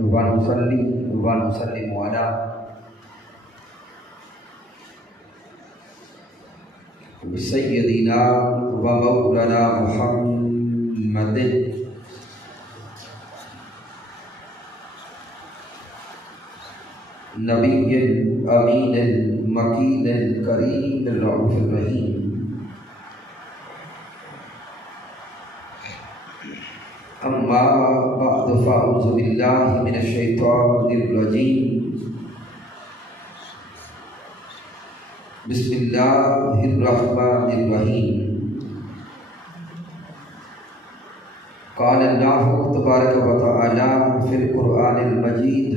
ونصلي ونسلم على سيدنا ومولانا محمد نبي الأمين المكين الكريم الرؤوف الرحيم. أما بعد فأعوذ بالله من الشيطان الرجيم. بسم الله الرحمن الرحيم. قال الله تبارك وتعالى في القرآن المجيد: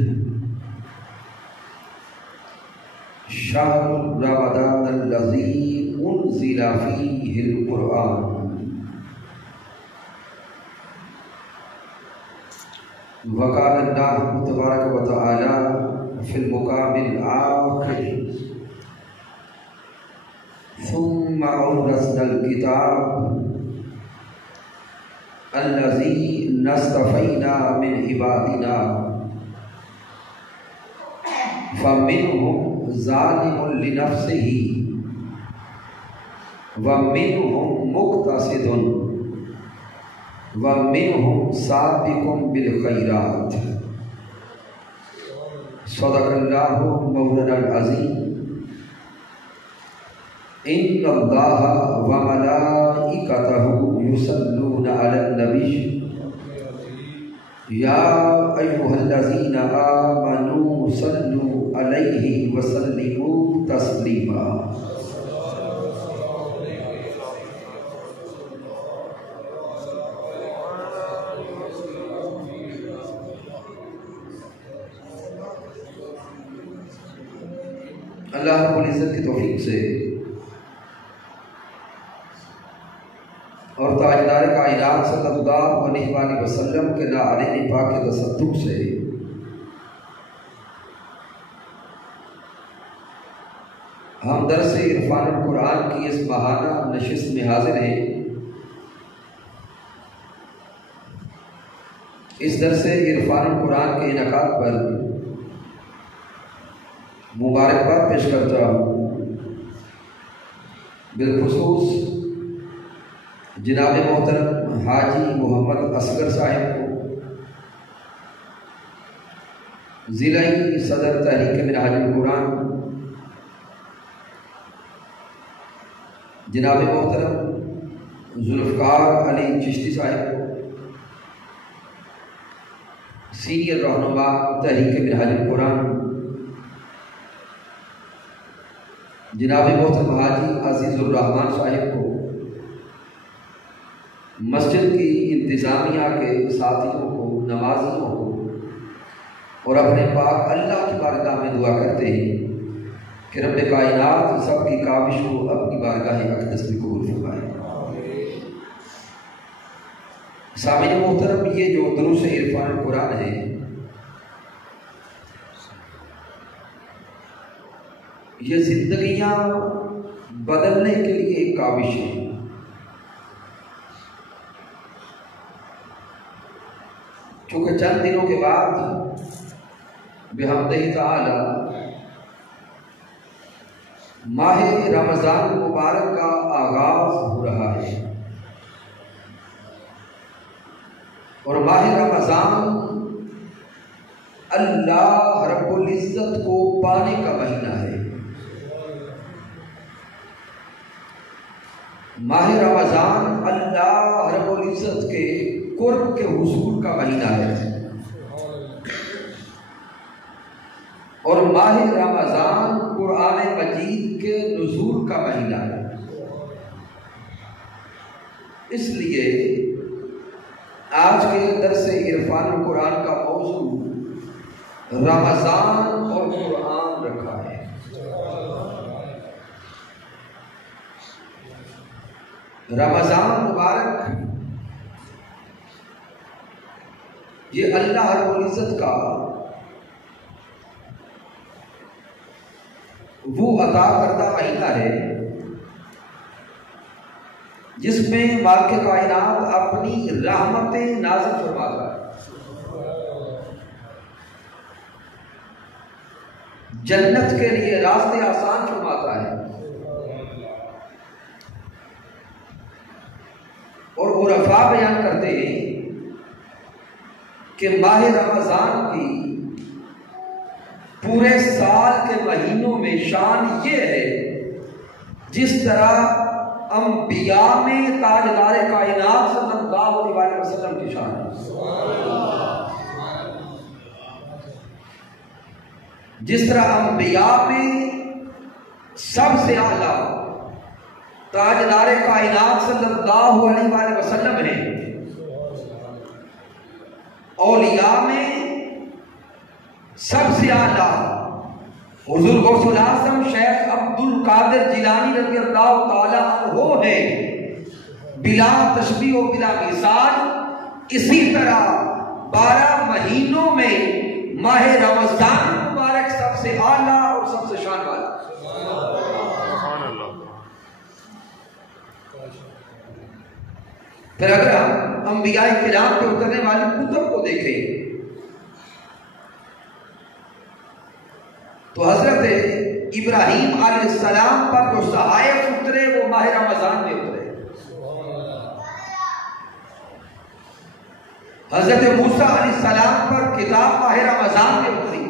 شهر رمضان الذي أنزل فيه القرآن. وقال الله تبارك وتعالى في المقام الآخر: ثم أورثنا الكتاب الذي اصطفينا من عبادنا فمنهم ظالم لنفسه ومنهم مقتصد ومنهم سابق بالخيرات. صدق الله مولانا العظيم. إن الله وملائكته يصلون على النبي يا أيها الذين آمنوا صلوا عليه وسلموا تسليما. اللہ رب العزت کی توفیق سے اور تاجدار کائنات صلی اللہ علیہ وسلم کے نعرے پاک کے تصدق سے ہم درس عرفان القرآن کی اس ماہانہ نشست میں حاضر ہیں. اس درس عرفان القرآن کے انعقاد پر مبارکباد پیش کرتا ہوں، بالخصوص جناب محترم حاجی محمد اصغر صاحب کو، ضلعی صدر تحریک منہاج القرآن جناب محترم ذوالفقار علی چشتی صاحب کو، سینئر رہنما تحریک منہاج القرآن جناب محترم حاجی عزیز الرحمان صاحب کو، مسجد کی انتظامیہ کے ساتھیوں کو، نمازیوں کو، اور اپنے پاک اللہ کی بارگاہ میں دعا کرتے ہیں کہ رب کائنات سب کی کاوش کو اپنی بارگاہ اقدس میں قبول فرمائے. سامعین محترم، یہ جو دروس عرفان القرآن ہے یہ زندگیاں بدلنے کے لیے ایک کاوش ہے. چونکہ چند دنوں کے بعد بحمدہ تعالی ماہ رمضان مبارک کا آغاز ہو رہا ہے، اور ماہ رمضان اللہ رب العزت کو پانے کا مہینہ ہے. ماہ رمضان اللہ رب العزت کے قرب کے حصول کا مہینہ ہے، اور ماہ رمضان قرآن مجید کے نزول کا مہینہ ہے. اس لیے آج کے درس عرفان القرآن کا موضوع رمضان اور قرآن رکھا ہے. رمضان مبارک یہ اللہ رب العزت کا وہ عطا کردہ مہینہ ہے جس میں مالک کائنات اپنی رحمتیں نازل فرماتا ہے. جنت کے لیے راستے آسان فرماتا ہے. اور عرفاء بیان کرتے ہیں کہ ماہ رمضان کی پورے سال کے مہینوں میں شان یہ ہے جس طرح انبیاء میں تاجدار کائنات صلی اللہ علیہ وسلم کی شان ہے. جس طرح انبیاء میں سب سے اعلیٰ تاجدار کائنات صلی اللہ علیہ وسلم ہے، اولیاء میں سب سے اعلیٰ حضور غوث الاعظم شیخ عبد القادر جیلانی رضی اللہ تعالی عنہ ہے، بلا تشبیہ و بلا مثال. اسی طرح 12 مہینوں میں ماہ رمضان مبارک سب سے اعلیٰ اور سب سے شان والا. پھر اگر ہم انبیاء کرام پہ اترنے والی کتب کو دیکھیں تو حضرت ابراہیم علیہ السلام پر جو صحائف اترے وہ ماہ رمضان میں اترے. حضرت موسیٰ علیہ السلام پر کتاب ماہ رمضان میں اتری.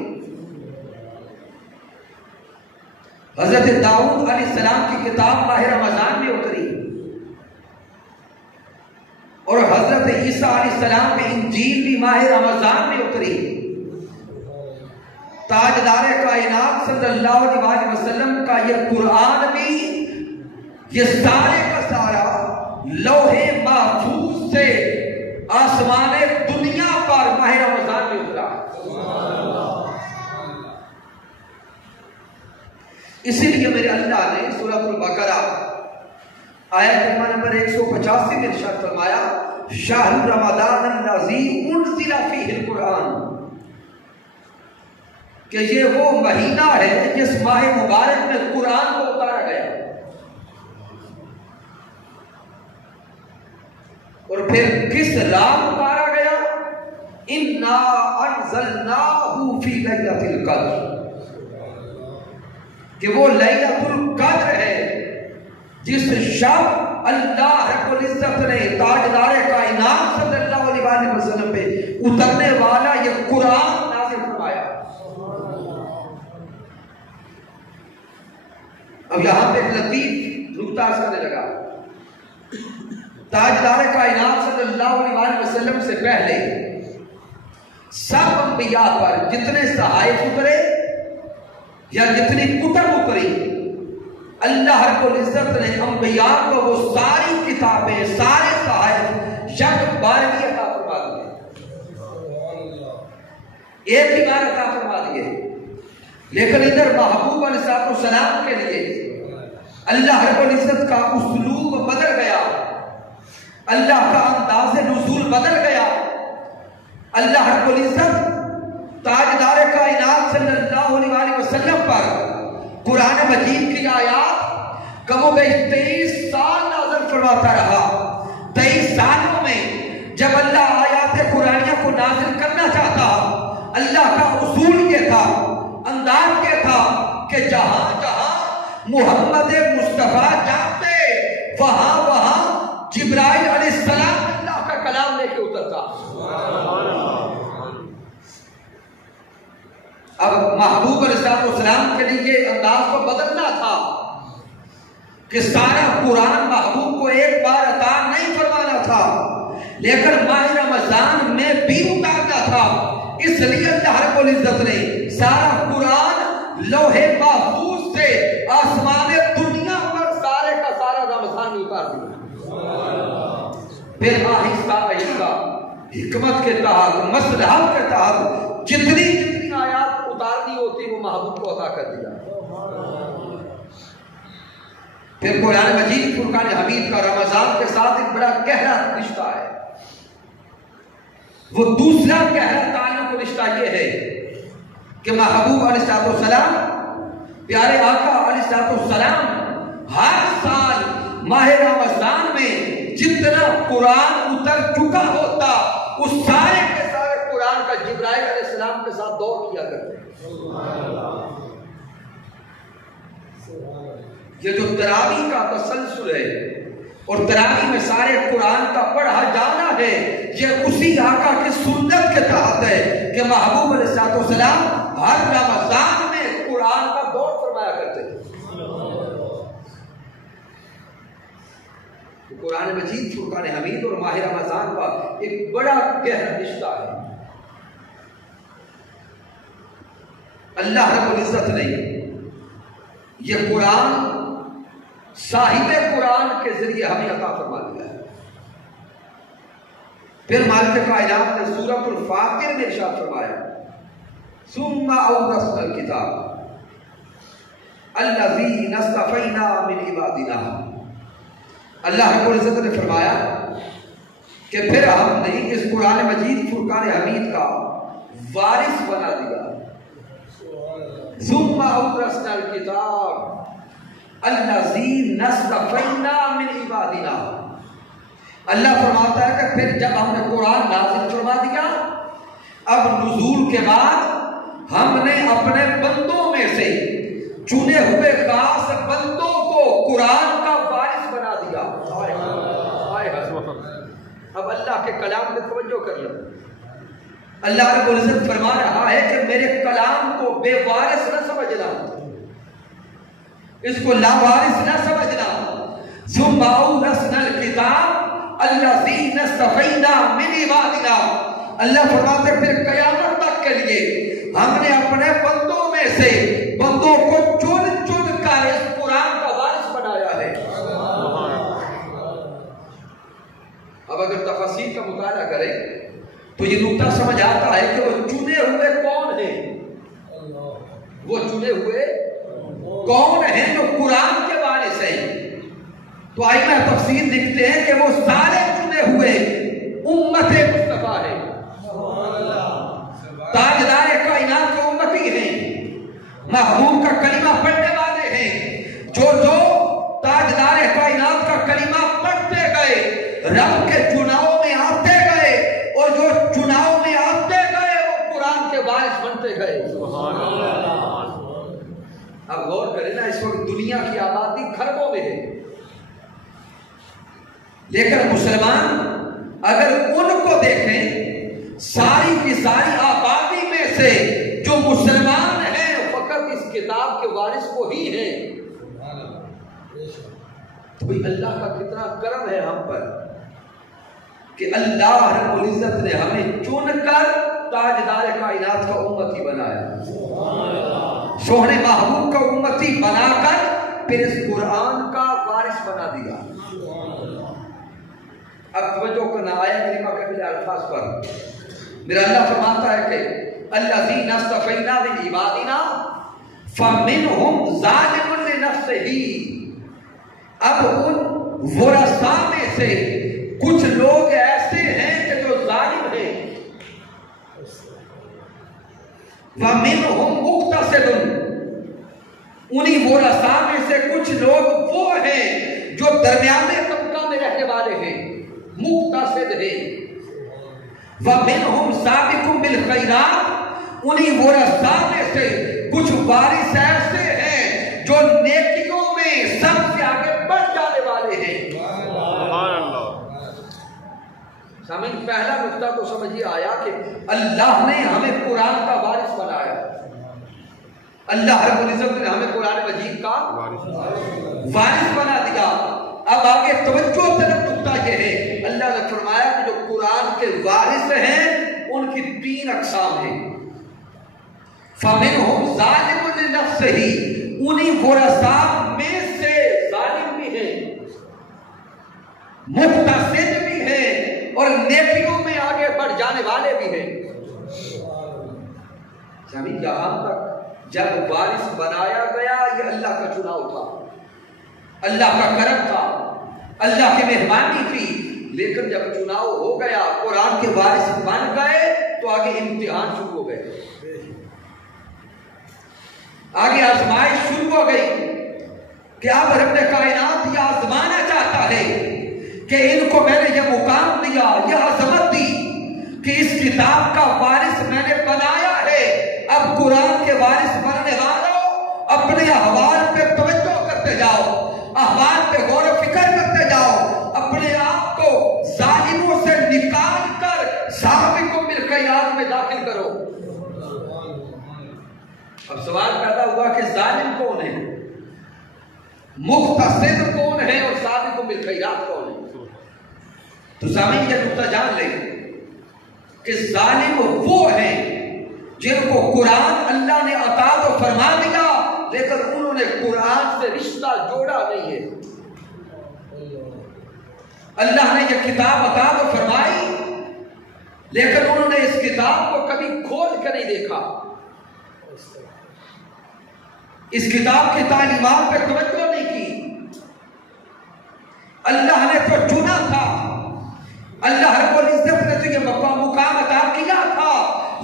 حضرت داؤد علیہ السلام کی کتاب ماہ رمضان میں اتری. اور حضرت عیسیٰ علیہ السلام کی انجیل بھی ماہ رمضان میں اتری. تاجدار کائنات صلی اللہ علیہ وسلم کا یہ قرآن بھی یہ سارے کا سارا لوح محفوظ سے آسمان دنیا پر ماہ رمضان میں اترا. اسی لیے میرے اللہ نے سورۃ البقرہ آیت نمبر 185 میں ارشاد فرمایا شہر رمضان الذی انزل فیہ القرآن، کہ یہ وہ مہینہ ہے جس ماہ مبارک میں قرآن کو اتارا گیا. اور پھر کس رات اتارا گیا؟ انا انزلناہ فی لیلۃ القدر، کہ وہ لیلۃ القدر ہے جس شب اللہ رب العزت نے تاجدار کائنات صلی اللہ علیہ وسلم پہ اترنے والا یہ قرآن نازل فرمایا. اب یہاں پہ ایک لطیف نکتہ کرنے لگا. تاجدار کائنات صلی اللہ علیہ وسلم سے پہلے سب انبیاء پر جتنے صحائف اترے یا جتنی کتب اتری، اللہ رب العزت نے انبیاء کو وہ ساری کتابیں سارے صحائف یک بارگی عطا فرما دیے، ایک ہی بار عطا فرما دیے. لیکن ادھر محبوب علیہ السلام کے لیے اللہ رب العزت کا اسلوب بدل گیا، اللہ کا انداز نزول بدل گیا. اللہ رب العزت تاجدار کائنات صلی اللہ علیہ وسلم پر قرآن مجید کی آیات کم و بیش 23 سال نازل فرماتا رہا. 23 سالوں میں جب اللہ آیات قرآنیہ کو نازل کرنا چاہتا، اللہ کا اصول یہ تھا، انداز یہ تھا کہ جہاں جہاں محمد مصطفیٰ جاتے وہاں وہاں جبرائیل علیہ السلام اللہ کا کلام لے کے اترتا. اب محبوب علیہ السلام کے لیے انداز کو بدلنا تھا کہ سارا قرآن محبوب کو ایک بار عطا نہیں فرمانا تھا، لیکن ماہ رمضان میں بھی اتارنا تھا. اس لیے اللہ رب العزت نے سارا قرآن لوح محفوظ سے آسمان دنیا پر سارے کا سارا رمضان میں اتار دیا. پھر آہستہ آہستہ حکمت کے تحت مصلحت کے تحت جتنی آیات اتارنی ہوتی وہ محبوب کو عطا کر دیا. پھر قرآن مجید فرقان حمید کا رمضان کے ساتھ ایک بڑا گہرا رشتہ ہے. وہ دوسرا گہرا تعلق رشتہ یہ ہے کہ محبوب علیہ السلام پیارے آقا علیہ السلام ہر سال ماہ رمضان میں جتنا قرآن اتر چکا ہوتا اس سارے کے سارے قرآن کا جبرائیل علیہ السلام کے ساتھ دور کیا کرتے. یہ جو تراویح کا تسلسل ہے اور تراویح میں سارے قرآن کا پڑھا جانا ہے، یہ اسی آقا کی سنت کے تحت ہے کہ محبوب علیہ السلام ہر رمضان میں قرآن کا دور فرمایا کرتے تھے۔ قرآن مجید فرقان حمید اور ماہ رمضان کا ایک بڑا گہرا رشتہ ہے۔ اللہ رب العزت نے یہ قرآن صاحب قرآن کے ذریعے ہمیں عطا فرما دیا ہے۔ پھر مالک کائنات نے سورۃ الفاتر میں ارشاد فرمایا ثم اورثنا الکتاب الذین اصطفینا من عبادنا۔ اللہ رب العزت نے فرمایا کہ پھر ہم نے اس قرآن مجید فرقان حمید کا وارث بنا دیا۔ ثم اورثنا الکتاب الذین اصطفینا من عبادنا۔ اللہ فرماتا ہے کہ پھر جب ہم نے قرآن نازل فرما دیا، اب نزول کے بعد ہم نے اپنے بندوں میں سے چنے ہوئے خاص بندوں کو قرآن کا وارث بنا دیا۔ اب اللہ کے کلام میں توجہ کر لو۔ اللہ رب العزت فرما رہا ہے کہ میرے کلام کو بے وارث نہ سمجھنا، اس کو لاوارث نہ سمجھنا۔ ثم اورثنا الکتاب الذین اصطفینا من عبادنا۔ اللہ فرماتے ہیں پھر قیامت تک کے لیے ہم نے اپنے بندوں میں سے بندوں کو چن چن کر اس قرآن کا وارث بنایا ہے۔ اب اگر تفاسیر کا مطالعہ کریں تو یہ نقطہ سمجھ آتا ہے کہ وہ چنے ہوئے کون ہیں؟ وہ چنے ہوئے کون ہیں جو قرآن کے وارث ہیں؟ تو آئمہ تفسیر لکھتے ہیں کہ وہ سارے چنے ہوئے امت مصطفیٰ ہیں، تاجدار کائنات کے امتی ہیں، محبوب کا کلمہ پڑھنے والے ہیں۔ جو تاجدار کائنات کا کلمہ پڑھتے گئے، رب کے چناؤ میں آتے گئے، اور جو چناؤ میں آتے گئے وہ قرآن کے وارث بنتے گئے۔ اب غور کریں نا، اس وقت دنیا کی آبادی کھربوں میں ہے، لیکن مسلمان اگر ان کو دیکھیں، ساری کی ساری آبادی میں سے جو مسلمان ہیں فقط اس کتاب کے وارث کو ہی ہیں۔ تو اللہ کا کتنا کرم ہے ہم پر کہ اللہ رب العزت نے ہمیں چن کر تاجدار کائنات کا امتی بنایا، شوہر محبوب کا امتی بنا کر پھر اس قرآن کا وارث بنا دیا۔ اب توجہ کرنا آیا کریمہ کے ملے الفاظ پر۔ میرا اللہ فرماتا ہے کہ الذین اصطفینا من عبادنا فمنہم ظالم لنفسہ۔ اب ان ورثاء میں سے کچھ لوگ ایسے ہیں کہ جو ظالم ہیں، وَمِنْهُمْ مُقْتَصِدٌ۔ انہی ورثاء میں سے کچھ لوگ وہ ہیں جو درمیانے طبقہ میں رہنے والے ہیں، مقتصد ہیں۔ وَمِنْهُمْ سَابِقٌ بِالْخَيْرَاتِ۔ انہی ورثاء میں سے کچھ وارث ایسے ہیں جو نیکیوں میں سب سے آگے بڑھ جانے والے ہیں۔ سامعین، پہلا نقطہ تو سمجھیے آیا کہ اللہ نے ہمیں قرآن کا وارث بنایا، اللہ رب العزت نے ہمیں قرآن مجید کا وارث بنا دیا۔ اب آگے توجہ طلب نقطہ یہ ہے، اللہ نے فرمایا کہ جو قرآن کے وارث ہیں ان کی تین اقسام ہیں۔ فَمِنْهُمْ ظَالِمٌ لِنَفْسِهِ۔ انہی ورثاء میں سے ظالم بھی ہیں، مقتصد بھی ہیں، اور نیکیوں میں آگے بڑھ جانے والے بھی ہیں۔ سامعین، یہاں تک جب وارث بنایا گیا یہ اللہ کا چناؤ تھا، اللہ کا کرم تھا، اللہ کی مہربانی تھی، لیکن جب چناؤ ہو گیا، قرآن کے وارث بن گئے تو آگے امتحان شروع ہو گئے، آگے آزمائش شروع ہو گئی کہ اب رب کائنات یہ آزمانا چاہتا ہے کہ ان کو میں نے یہ مقام دیا، یہ عظمت دی کہ اس کتاب کا وارث میں نے بنایا ہے، اب قرآن کے وارث بننے والوں اپنے احوال پہ توجہ اب سوال پیدا ہوا کہ ظالم کون ہے، مقتصد کون ہے اور سابق بالخیرات کون ہے؟ تو سامعین یہ نقطہ جان لیں کہ ظالم وہ ہیں جن کو قرآن اللہ نے عطا تو فرما دیا لیکن انہوں نے قرآن سے رشتہ جوڑا نہیں ہے۔ اللہ نے یہ کتاب عطا تو فرمائی لیکن انہوں نے اس کتاب کو کبھی کھول کے نہیں دیکھا، اس کتاب کی تعلیمات پہ توجہ نہیں کی۔ اللہ نے تو چنا تھا، اللہ رب العزت نے تو یہ مقام عطا کیا تھا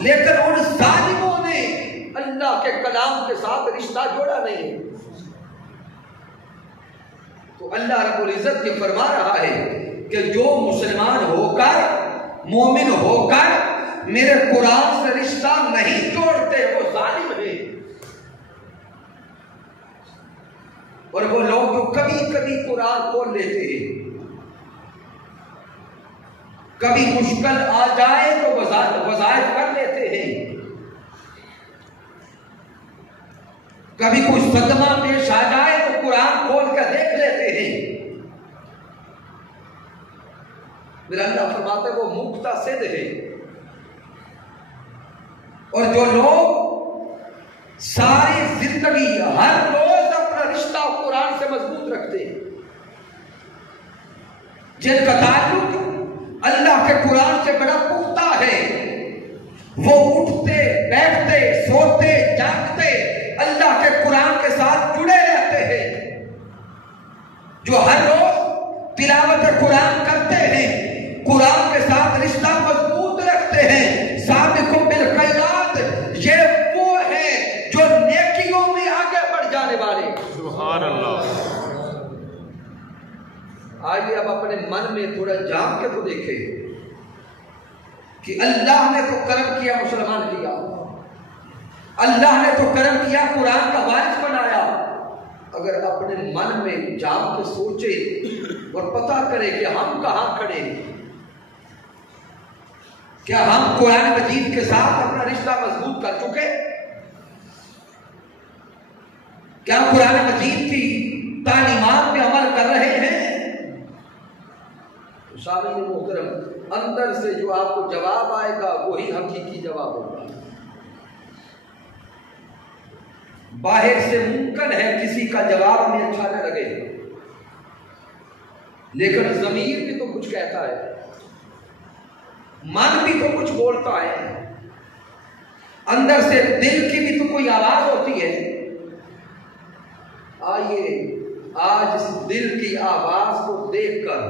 لیکن ان ظالموں نے اللہ کے کلام کے ساتھ رشتہ جوڑا نہیں۔ تو اللہ رب العزت یہ فرما رہا ہے کہ جو مسلمان ہو کر، مومن ہو کر میرے قرآن سے رشتہ نہیں جوڑتے وہ ظالم ہیں، اور وہ لوگ جو کبھی کبھی قرآن کھول لیتے ہیں، کبھی مشکل آ جائے تو وظائف کر لیتے ہیں، کبھی کوئی صدمہ پیش آ جائے تو قرآن کھول کر دیکھ لیتے ہیں، پھر اللہ فرماتا ہے وہ مقتصد ہے۔ اور جو لوگ ساری زندگی ہر روز اپنا رشتہ قرآن سے مضبوط رکھتے ہیں، جن کا تعلق اللہ کے قرآن سے بڑا پختہ ہے، وہ اٹھتے بیٹھتے سوتے جاگتے اللہ کے قرآن کے ساتھ جڑے رہتے ہیں، جو ہر روز تلاوت قرآن کرتے ہیں، قرآن کے ساتھ رشتہ مضبوط رکھتے ہیں، سابقون بالخیرات، یہ وہ ہیں جو نیکیوں میں آگے بڑھ جانے والے۔ سبحان اللہ۔ آئیے اب اپنے من میں تھوڑا جان کے تو دیکھیں کہ اللہ نے تو کرم کیا، مسلمان کیا، اللہ نے تو کرم کیا، قرآن کا وارث بنایا۔ اگر اپنے من میں جان کے سوچے اور پتہ کرے کہ ہم کہاں کھڑے ہیں، کیا ہم قرآن مجید کے ساتھ اپنا رشتہ مضبوط کر چکے؟ کیا قرآن مجید کی تعلیمات پہ عمل کر رہے ہیں؟ سامعین محترم، اندر سے جو آپ کو جواب آئے گا وہی حقیقی جواب ہوگا۔ باہر سے ممکن ہے کسی کا جواب ہمیں اچھا نہ لگے، لیکن ضمیر بھی تو کچھ کہتا ہے، من بھی تو کچھ بولتا ہے، اندر سے دل کی بھی تو کوئی آواز ہوتی ہے۔ آئیے آج اس دل کی آواز کو دیکھ کر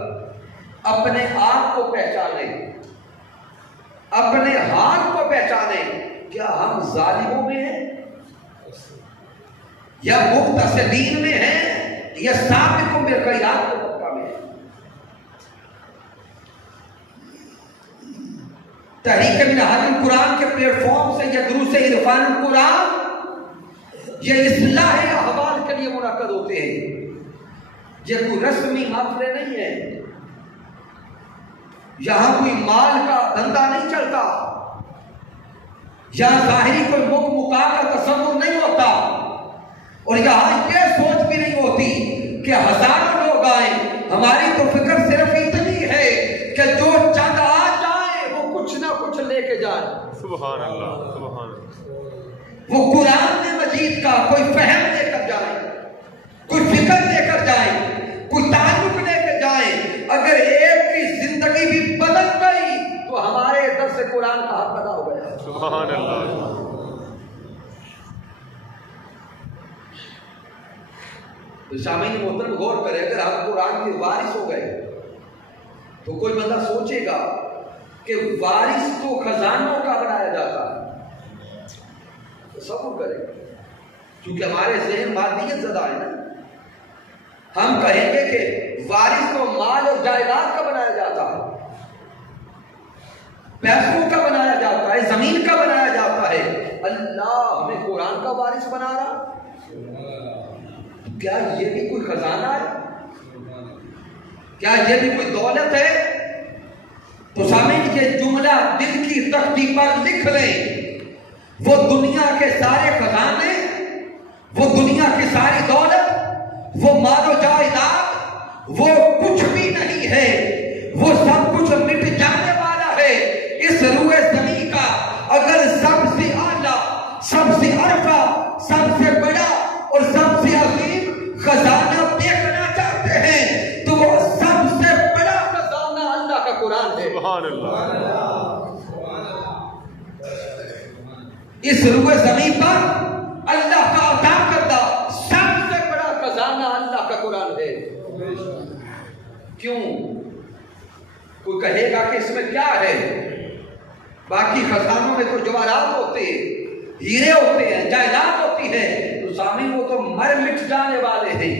اپنے آپ کو پہچانیں، اپنے حال کو پہچانیں، کیا ہم ظالموں میں ہیں یا مقتصدین میں ہیں یا سابقون بالخیرات کے طبقہ میں ہیں؟ تحریک منہاج القرآن کے پلیٹ فارم سے یا دروس عرفان القرآن یہ اصلاح احوال کے لیے منعقد ہوتے ہیں، یہ کوئی رسمی محفلیں نہیں ہیں، یہاں کوئی مال کا دھندا نہیں چلتا، یہاں ظاہری کوئی مقا کا تصور نہیں ہوتا، اور یہاں یہ سوچ بھی نہیں ہوتی کہ ہزاروں لوگ آئیں، ہماری تو فکر صرف اتنی ہے کہ جو چند آ جائیں وہ کچھ نہ کچھ لے کے جائیں۔ سبحان اللہ، سبحان اللہ۔ وہ قرآن مجید کا کوئی فہم لے کر جائیں، کوئی فکر لے کر جائیں، کوئی تعلق لے کے جائیں۔ اگر ایک کی زندگی بھی بدل گئی تو ہمارے درس سے قرآن کا حق ادا ہو گیا۔ سبحان اللہ۔ تو سامعین محترم غور کریں، اگر ہم قرآن کے وارث ہو گئے تو کوئی بندہ سوچے گا کہ وارث تو خزانوں کا بنایا جاتا ہے، تصور کریں، کیونکہ ہمارے ذہن مادیت زدہ ہے نا، ہم کہیں گے کہ وارث کو مال اور جائیداد کا بنایا جاتا ہے، پیسوں کا بنایا جاتا ہے، زمین کا بنایا جاتا ہے۔ اللہ ہمیں قرآن کا وارث بنا رہا، کیا یہ بھی کوئی خزانہ ہے؟ کیا یہ بھی کوئی دولت ہے؟ تو سامعین یہ جملہ دل کی تختی پر لکھ لیں وہ دنیا کے سارے خزانے، وہ دنیا کی ساری دولت، وہ مال و جائیداد، وہ کچھ بھی نہیں ہے، وہ سب کچھ مٹ جانے والا ہے۔ اس روئے زمین کا اگر سب سے اعلیٰ، سب سے عرفہ، سب سے بڑا اور سب سے عظیم خزانہ دیکھنا چاہتے ہیں تو وہ سب سے بڑا خزانہ اللہ کا قرآن ہے۔ سبحان اللہ۔ اس روئے زمین پر اللہ کا عطا کردہ سب سے بڑا خزانہ اللہ کا قرآن ہے۔ کیوں؟ کوئی کہے گا کہ اس میں کیا ہے؟ باقی خزانوں میں تو جواہرات ہوتے ہیں، ہیرے ہوتے ہیں، جائیداد ہوتی ہے، تو سامنے وہ تو مر مٹ جانے والے ہیں۔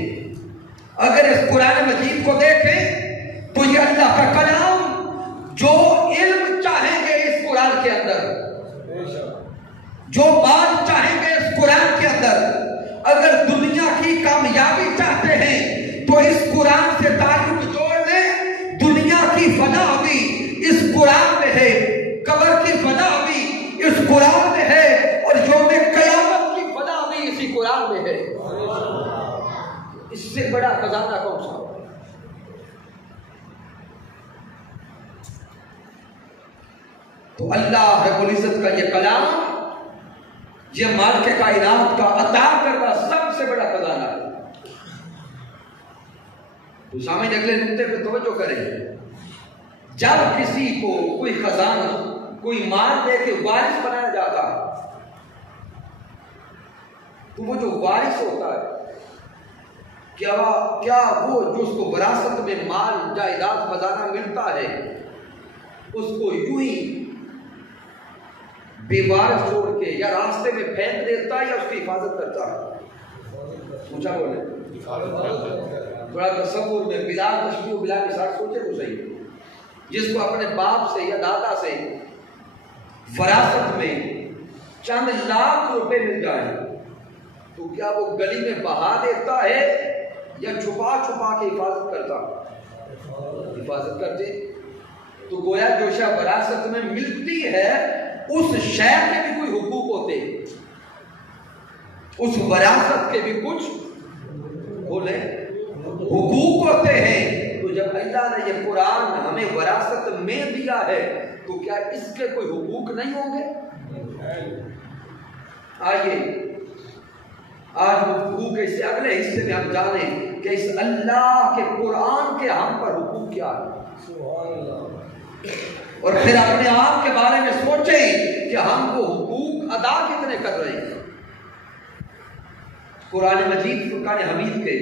اگر اس قرآن مجید کو دیکھیں تو یہ اللہ کا کلام، جو علم چاہیں گے اس قرآن کے اندر، جو مال چاہیں گے اس قرآن کے اندر، اگر دنیا کی کامیابی چاہتے ہیں تو اس قرآن سے تعلق جوڑ لیں۔ دنیا کی فلاح بھی اس قرآن میں ہے، قبر کی فلاح بھی اس قرآن میں ہے، اور یوم قیامت کی فلاح بھی اسی قرآن میں ہے۔ اس سے بڑا خزانہ کون سا؟ تو اللہ رب العزت کا یہ کلام، یہ مالک کائنات کا عطا کردہ سب سے بڑا خزانہ ہے۔ تو سامنے اگلے نقطے پہ توجہ کریں۔ جب کسی کو کوئی خزانہ، کوئی مال دے کے وارث بنایا جاتا تو وہ جو وارث ہوتا ہے، کیا وہ جو اس کو وراثت میں مال جائیداد خزانہ ملتا ہے اس کو یوں ہی بے وارث چھوڑ کے یا راستے میں پھینک دیتا ہے یا اس کی حفاظت کرتا ہے؟ پوچھا بولے، تھوڑا تصور میں بلا تشبیہ و بلا مثال سوچے تو صحیح۔ جس کو اپنے باپ سے یا دادا سے وراثت میں چند لاکھ روپے مل جائے تو کیا وہ گلی میں بہا دیتا ہے یا چھپا چھپا کے حفاظت کرتا؟ حفاظت کرتے۔ تو گویا جو شے وراثت میں ملتی ہے اس شہر کے بھی کوئی حقوق ہوتے، اس وراثت کے بھی کچھ بولے حقوق ہوتے ہیں۔ تو جب اللہ نے یہ قرآن ہمیں وراثت میں دیا ہے تو کیا اس کے کوئی حقوق نہیں ہوں گے؟ آئیے آج حقوق کے اس اگلے حصے میں ہم جانیں کہ اس اللہ کے قرآن کے ہم پر حقوق کیا ہے، اور پھر اپنے آپ کے بارے میں سوچیں کہ ہم وہ حقوق ادا کتنے کر رہے ہیں۔ قرآن مجید فرقان حمید کے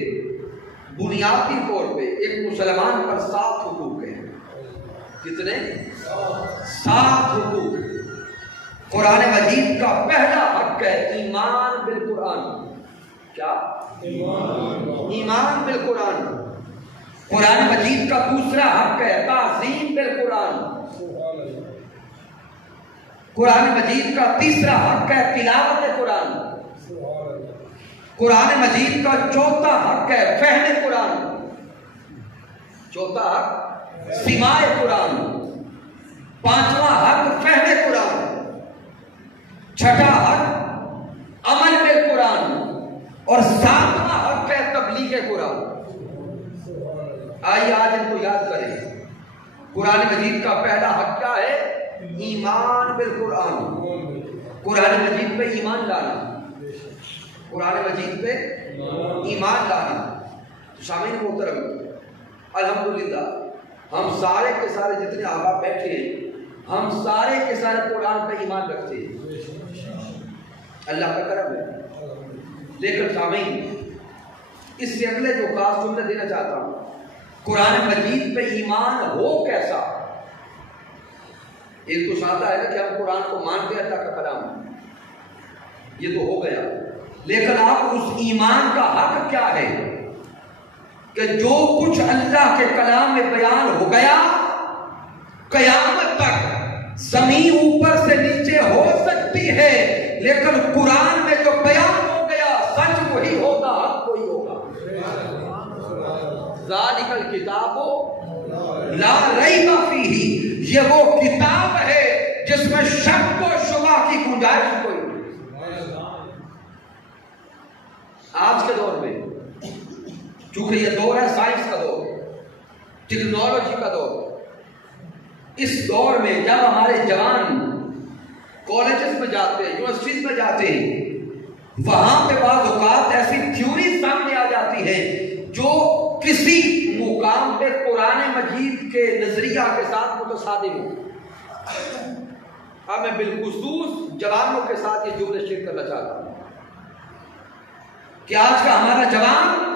بنیادی طور پہ ایک مسلمان پر 7 حقوق ہیں۔ کتنے؟ 7 حقوق۔ قرآن مجید کا پہلا حق ہے ایمان بالقرآن۔ کیا؟ ایمان بالقرآن۔ قرآن مجید کا دوسرا حق ہے تعظیم بالقرآن۔ قرآن مجید کا تیسرا حق ہے تلاوت قرآن۔ قرآن مجید کا چوتھا حق ہے فہم قرآن۔ چوتھا حق سماع قرآن۔ پانچواں حق فہم قرآن۔ چھٹا حق عمل بالقرآن، اور 7واں حق ہے تبلیغ قرآن۔ آئیے آج ان کو یاد کریں۔ قرآن مجید کا پہلا حق کیا ہے؟ ایمان بالقرآن۔ قرآن مجید پہ ایمان لانا، قرآن مجید پہ ایمان لانا۔ سامعین محترم، الحمدللہ ہم سارے کے سارے جتنے احباب بیٹھے ہیں، ہم سارے کے سارے قرآن پہ ایمان رکھتے ہیں، اللہ کا کرم ہے۔ لیکن سامعین، اس سے اگلے جو خاص جملے دینا چاہتا ہوں، قرآن مجید پہ ایمان ہو کیسا؟ ایک تو سادہ ہے نا کہ ہم قرآن کو مانتے ہیں اللہ کا کلام، یہ تو ہو گیا، لیکن آپ اس ایمان کا حق کیا ہے کہ جو کچھ اللہ کے کلام میں بیان ہو گیا قیامت تک زمین اوپر سے نیچے ہو سکتی ہے، لیکن قرآن میں جو بیان ہو گیا سچ وہی ہوگا، حق وہی ہوگا۔ ذالک الکتاب لا ریب فیہ، یہ وہ کتاب ہے جس میں شک و شبہ کی گنجائش کوئی نہیں۔ آج کے دور میں چونکہ یہ دور ہے سائنس کا دور، ٹیکنالوجی کا دور، اس دور میں جب ہمارے جوان کالجز میں جاتے ہیں، یونیورسٹیز میں جاتے ہیں، وہاں پہ بعض اوقات ایسی تھیوری سامنے آ جاتی ہے جو کسی مقام پہ قرآن مجید کے نظریہ کے ساتھ متصادم ہو۔ اب میں بالخصوص جوانوں کے ساتھ یہ جملے شیئر کرنا چاہتا ہوں کہ آج کا ہمارا جوان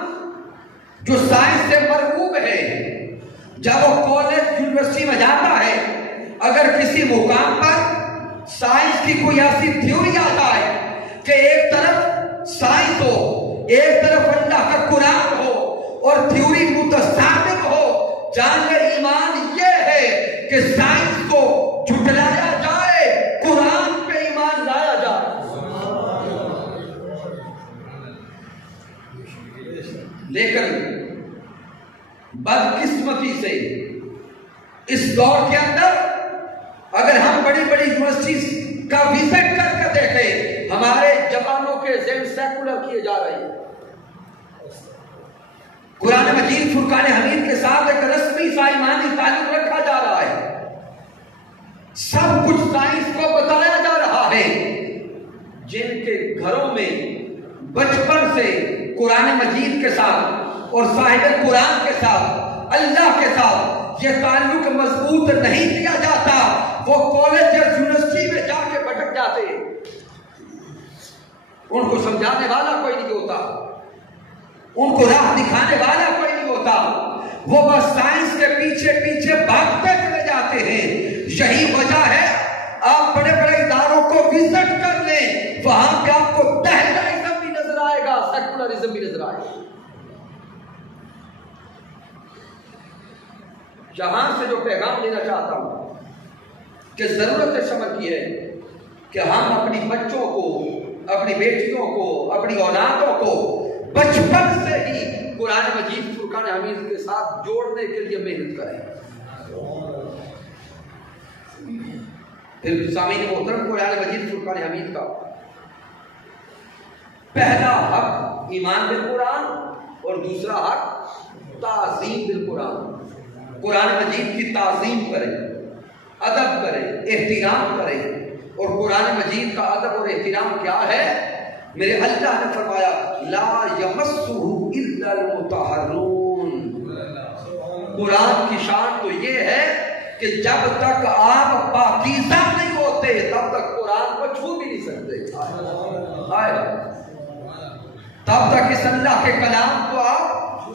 جو سائنس سے مرغوب ہے، جب وہ کالج یونیورسٹی میں جاتا ہے، اگر کسی مقام پر سائنس کی کوئی ایسی تھیوری آ جائے کہ ایک طرف سائنس ہو، ایک طرف اللہ کا قرآن ہو اور تھیوری متصادم ہو، جان لے ایمان یہ ہے کہ سائنس کو جھٹلایا جائے، قرآن پہ ایمان لایا جائے۔ لیکن بدقسمتی سے اس دور کے اندر اگر ہم بڑی بڑی یونیورسٹیز کا وزٹ کر کے دیکھیں، ہمارے جوانوں کے ذہن سیکولر کیے جا رہے ہیں۔ قرآن مجید فرقان حمید کے ساتھ ایک رسمی سائمانی تعلق رکھا جا رہا ہے، سب کچھ سائنس کو بتایا جا رہا ہے۔ جن کے گھروں میں بچپن سے قرآن مجید کے ساتھ اور صاحب قرآن کے ساتھ، اللہ کے ساتھ یہ تعلق مضبوط نہیں کیا جاتا، وہ کالج یا یونیورسٹی میں جا کے بھٹک جاتے، ان کو سمجھانے والا کوئی نہیں ہوتا، ان کو راہ دکھانے والا کوئی نہیں ہوتا، وہ بس سائنس کے پیچھے پیچھے بھاگتے چلے جاتے ہیں۔ یہی وجہ ہے آپ بڑے بڑے اداروں کو وزٹ کر لیں، وہاں پہ آپ کو دہشتگردی بھی نظر آئے گا، سیکولرزم بھی نظر آئے گا۔ جہاں سے جو پیغام دینا چاہتا ہوں کہ ضرورت اس عمل کی ہے کہ ہم اپنی بچوں کو، اپنی بیٹیوں کو، اپنی اولادوں کو بچپن سے ہی قرآن مجید فرقان حمید کے ساتھ جوڑنے کے لیے محنت کریں۔ پھر سامعین محترم، قرآن مجید فرقان حمید کا پہلا حق ایمان بالقرآن اور دوسرا حق تعظیم بالقرآن۔ قرآن مجید کی تعظیم کریں، ادب کریں، احترام کریں۔ اور قرآن مجید کا ادب اور احترام کیا ہے؟ میرے اللہ نے فرمایا لا یمسہ الا المطہرون۔ قرآن کی شان تو یہ ہے کہ جب تک آپ پاکیزہ نہیں ہوتے تب تک قرآن کو چھو بھی نہیں سکتے، تب تک اس اللہ کے کلام کو آپ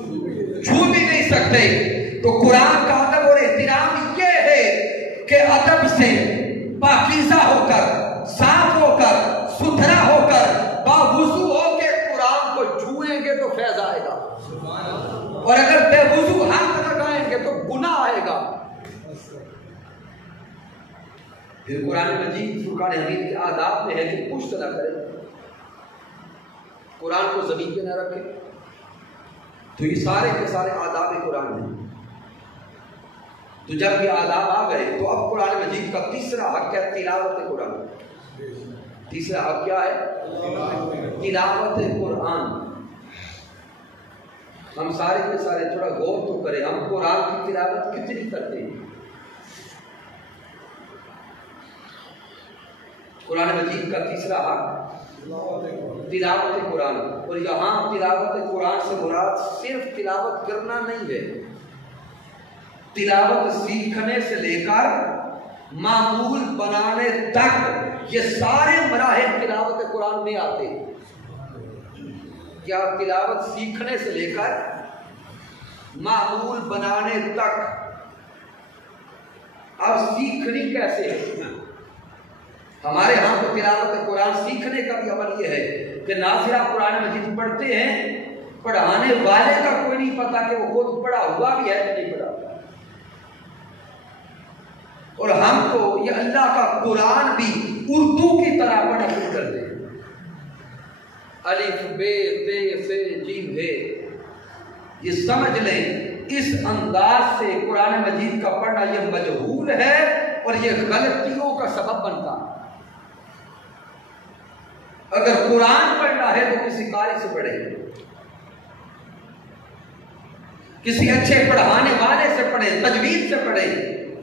چھو بھی نہیں سکتے۔ تو قرآن کا ادب اور احترام یہ ہے کہ ادب سے پاکیزہ ہو کر، صاف ہو کر، ستھرا ہو کر، باوضو ہو کے قرآن کو چھوئیں گے تو فیض آئے گا، اور اگر بے وضو ہاتھ لگائیں گے تو گناہ آئے گا۔ پھر قرآن مجید فرقان حمید کے آداب میں ہے کہ پشت نہ کریں، قرآن کو زمین پہ نہ رکھیں۔ تو یہ سارے کے سارے آداب قرآن میں۔ تو جب یہ آداب آ گئے تو اب قرآن مجید کا تیسرا حق ہے تلاوت قرآن۔ تیسرا حق کیا ہے؟ تلاوت قرآن۔ ہم سارے کے سارے تھوڑا غور تو کریں، ہم قرآن کی تلاوت کتنی کرتے ہیں؟ قرآن مجید کا تیسرا حق تلاوت قرآن، اور یہاں تلاوت قرآن سے مراد صرف تلاوت کرنا نہیں ہے، تلاوت سیکھنے سے لے کر معمول بنانے تک یہ سارے مراحل تلاوت قرآن میں آتے ہیں۔ کیا تلاوت سیکھنے سے لے کر معمول بنانے تک؟ اب سیکھنی کیسے ہے؟ ہمارے ہاں تو تلاوت قرآن سیکھنے کا بھی عمل یہ ہے کہ ناظرہ قرآن مجید پڑھتے ہیں، پڑھانے والے کا کوئی نہیں پتا کہ وہ خود پڑھا ہوا بھی ہے کہ نہیں پڑھا۔ اور ہم تو یہ اللہ کا قرآن بھی اردو کی طرح پڑھا شروع کرتے ہیں، الف بے تے سے جیم ہے۔ یہ سمجھ لیں اس انداز سے قرآن مجید کا پڑھنا یہ مجہول ہے اور یہ غلطیوں کا سبب بنتا ہے۔ اگر قرآن پڑھنا ہے تو کسی قاری سے پڑھے، کسی اچھے پڑھانے والے سے پڑھے، تجوید سے پڑھے۔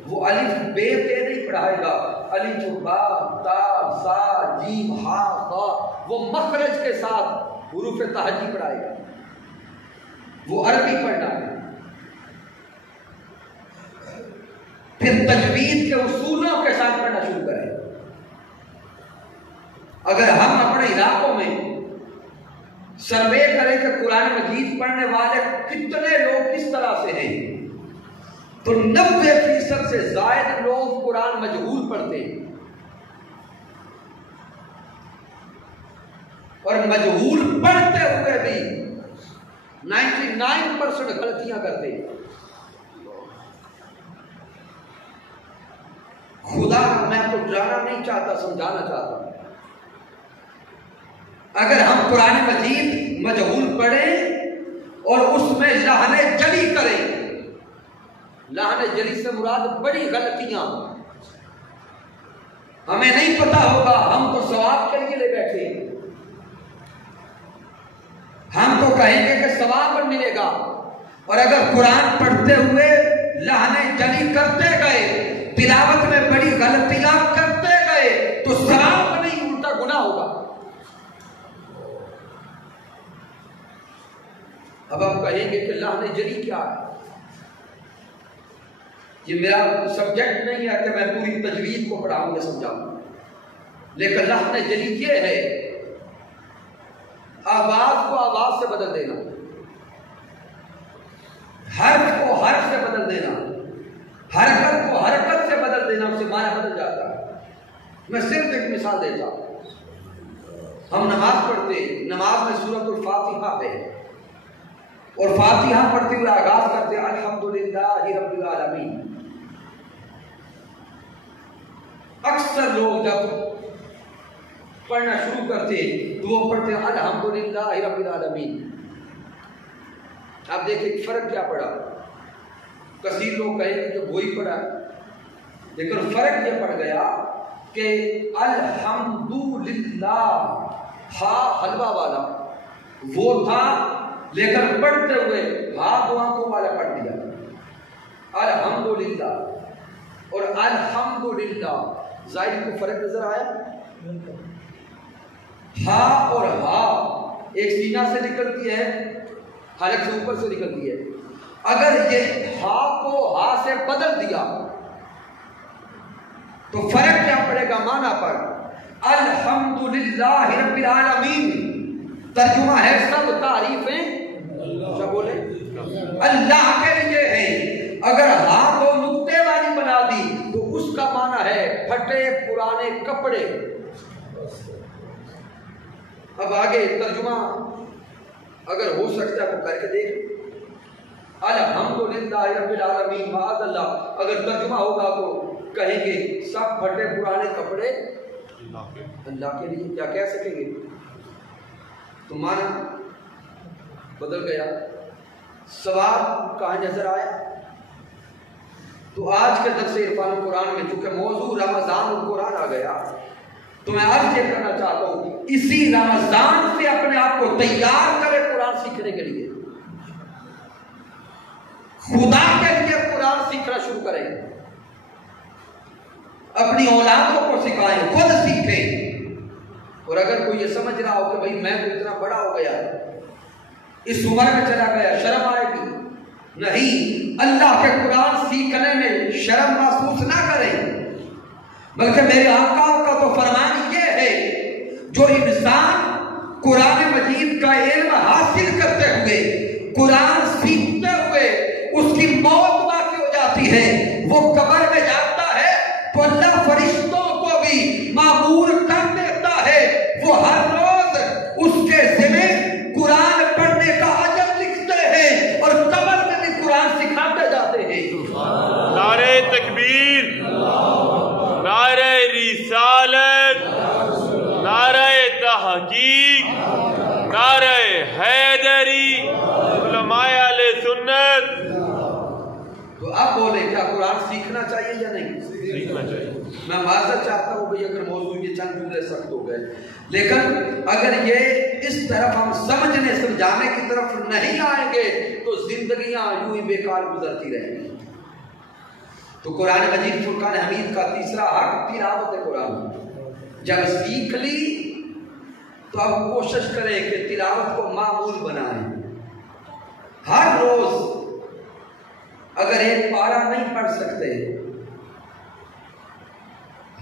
وہ الف بے پہ نہیں پڑھائے گا، الف با تا سا جیم ہا خا، وہ مخرج کے ساتھ حروف تہجی پڑھائے گا۔ وہ عربی پڑھنا ہے، پھر تجوید کے اصولوں کے ساتھ پڑھنا شروع کریں۔ اگر ہم اپنے علاقوں میں سروے کریں کہ قرآن مجید پڑھنے والے کتنے لوگ کس طرح سے ہیں، تو 90% سے زائد لوگ قرآن مجہول پڑھتے ہیں، اور مجہول پڑھتے ہوئے بھی 99% غلطیاں کرتے ہیں۔ خدا میں آپ کو ڈرانا نہیں چاہتا، سمجھانا چاہتا ہوں۔ اگر ہم قرآن مجید مجہول پڑھیں اور اس میں لہن جلی کریں، لہن جلی سے مراد بڑی غلطیاں، ہمیں نہیں پتا ہوگا، ہم تو ثواب کے لیے لے بیٹھے، ہم تو کہیں گے کہ ثواب ملے گا، اور اگر قرآن پڑھتے ہوئے لہن جلی کرتے گئے، تلاوت میں بڑی غلطیاں کرتے گئے، تو ثواب نہیں الٹا گناہ ہوگا۔ اب آپ کہیں گے کہ لہن جلی کیا ہے؟ یہ میرا سبجیکٹ نہیں ہے کہ میں پوری تجوید کو پڑھاؤں یا سمجھاؤں، لیکن لہن جلی یہ ہے آواز کو آواز سے بدل دینا، حرف کو حرف سے بدل دینا، حرکت کو حرکت سے بدل دینا، اس سے معنی بدل جاتا ہے۔ میں صرف ایک مثال دیتا ہوں۔ ہم نماز پڑھتے، نماز میں سورۃ الفاتحہ ہے، اور فاتحہ پڑھتے ہوئے آغاز کرتے الحمدللہ رب العالمین۔ اکثر لوگ جب پڑھنا شروع کرتے تو وہ پڑھتے الحمدللہ رب العالمین۔ آپ دیکھیں فرق کیا پڑا، کثیر لوگ کہیں گے کہ وہی پڑھا، لیکن فرق یہ پڑ گیا کہ الحمدللہ ہا حلوہ والا وہ تھا، لیکن پڑھتے ہوئے ہاتھ آنکھوں والا پڑھ دیا الحمدللہ، اور الحمدللہ ظاہر کو فرق نظر آیا؟ ہا اور ہا ایک سینہ سے نکلتی ہے، حلق سے اوپر سے نکلتی ہے۔ اگر یہ ہا کو ہا سے بدل دیا تو فرق کیا پڑے گا معنی پر؟ الحمدللہ رب العالمین ترجمہ ہے سب تعریفیں کیا بولے اللہ کے لیے ہے۔ اگر ہاں کو نقطے والی بنا دی تو اس کا معنی ہے پھٹے پرانے کپڑے۔ اب آگے ترجمہ اگر ہو سکتا ہے تو کر کے دیکھ، الحمدللہ رب العالمین معاذ اللہ، اگر ترجمہ ہوگا تو کہیں گے سب پھٹے پرانے کپڑے اللہ کے لیے، کیا کہہ سکیں گے؟ تو معنی بدل گیا، ثواب کہاں نظر آیا؟ تو آج کے درس عرفان القرآن میں چونکہ موضوع رمضان القرآن آ گیا، تو میں عرض یہ کرنا چاہتا ہوں اسی رمضان سے اپنے آپ کو تیار کرے قرآن سیکھنے کے لیے، خدا کے لیے قرآن سیکھنا شروع کریں، اپنی اولادوں کو سکھائیں، خود سیکھیں۔ اور اگر کوئی یہ سمجھ رہا ہو کہ بھائی میں تو اتنا بڑا ہو گیا، اس عمر میں چلا گیا، شرم آئے گی، نہیں، اللہ کے قرآن سیکھنے میں شرم محسوس نہ کریں، بلکہ میرے آقا کا تو فرمان یہ ہے جو انسان قرآن مجید کا علم حاصل کرتے ہوئے، قرآن سیکھتے ہوئے اس کی موت واقع ہو جاتی ہے، وہ قبر میں جاتا ہے تو اللہ فرشتوں کو بھی معمور کر دیتا ہے، وہ ہر روز اس کے ذمہ قرآن پڑھنے کا اجر لکھتے ہیں اور قبر میں بھی قرآن سکھاتے جاتے ہیں۔ نعرہ تکبیر، نعرہ رسالت، نعرہ تحقیق، نعرہ حیدری، علماء اہل سنت۔ تو اب بولے کیا قرآن سیکھنا چاہیے یا نہیں؟ سیکھنا چاہیے۔ میں معذرت چاہتا ہوں کہ اگر موضوع یہ چند جملے سخت ہو گئے، لیکن اگر یہ اس طرف ہم سمجھنے سمجھانے کی طرف نہیں آئیں گے تو زندگیاں یوں ہی بیکار گزرتی رہیں گی۔ تو قرآن مجید فرقان حمید کا تیسرا حق تلاوت قرآن۔ جب سیکھ لی تو اب کوشش کریں کہ تلاوت کو معمول بنائیں۔ ہر روز اگر ایک پارہ نہیں پڑھ سکتے،